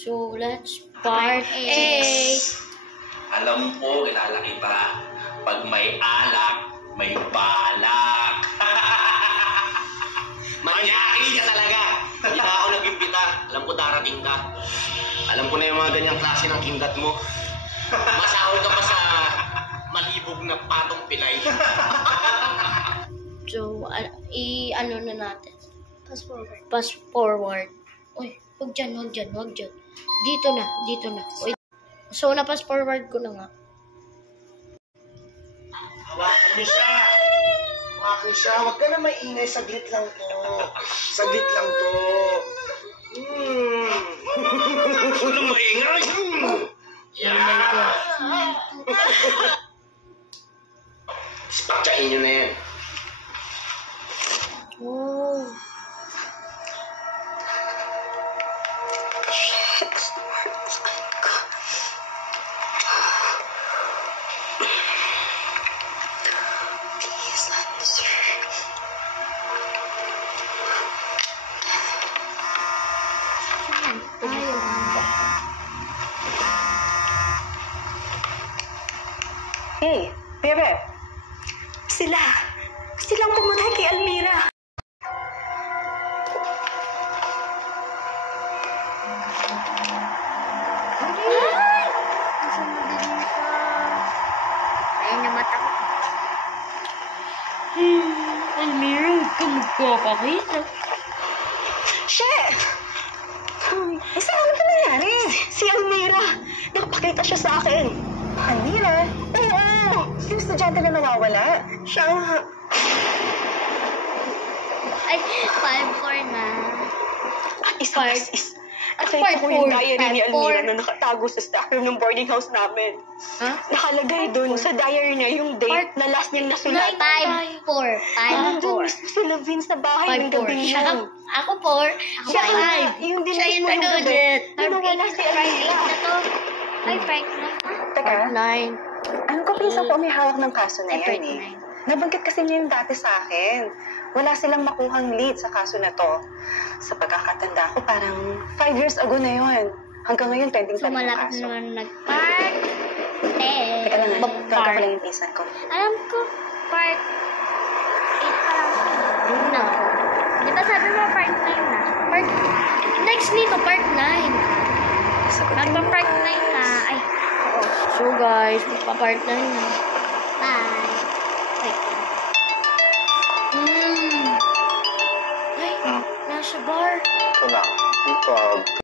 So, let's part 8. Alam ko, kilala kita. Pag may alak, may balak. Manyaki ka talaga. Hindi na ako nag-imbita. Alam ko darating ka. Alam ko na yung mga ganyang klase ng kindat mo. Masahol ka pa sa malibog na patong pilay. So, ano na natin. Fast forward. Fast forward. Uy, wag dyan. Dito na. Uy. So, na-fast forward ko na nga. Hawakan mo siya! Hawakan siya! Huwag ka na maingay. Saglit lang to. Ano maingay? Yeah. Pakyain nyo na yan. Oh. Hey, Bebe. Silang pumunta kay Almira. Ayun na mata ko. Almira, huwag ka magpapakita. Shit! Ano ba nangyari? Si Almira. Nakapakita siya sa akin. Almira? Oo! Yung estudyante na nawawala. Siya nga. Ay, 5-4 na. Nakita ko yung diary ni Almira na nakatago sa staff room ng boarding house namin. Huh? Nakalagay dun sa diary niya yung date na last niyang nasulat. 5-4. Nandun mismo si Levine sa bahay ng gabi niyo. Ako 4. Siya Ako 5. yung din Siya mismo yung yung gabi. nag-audit. Nawala si Almira. na to. Ay, Frank na. Teka, 9. anong kapisan ko may hawak ng kaso na Ay, yan eh. Nabanggit kasi niya yung dati sa akin. Wala silang makuhang lead sa kaso na to. Sa pagkakatanda ko, parang 5 years ago na yun. Hanggang ngayon, pending pa So, rin yung malapit kaso. naman nag-part 10. Teka lang, gagawin ko lang yung pisan ko. Alam ko, part 8 pa lang. No. Di ba sabi mo part 9 na? Next nito, part 9. Magpa-part 9 na. Ay. So guys, magpa-part 9 na. Bye. Wait. Ay, nasa bar. Ito lang. Ito.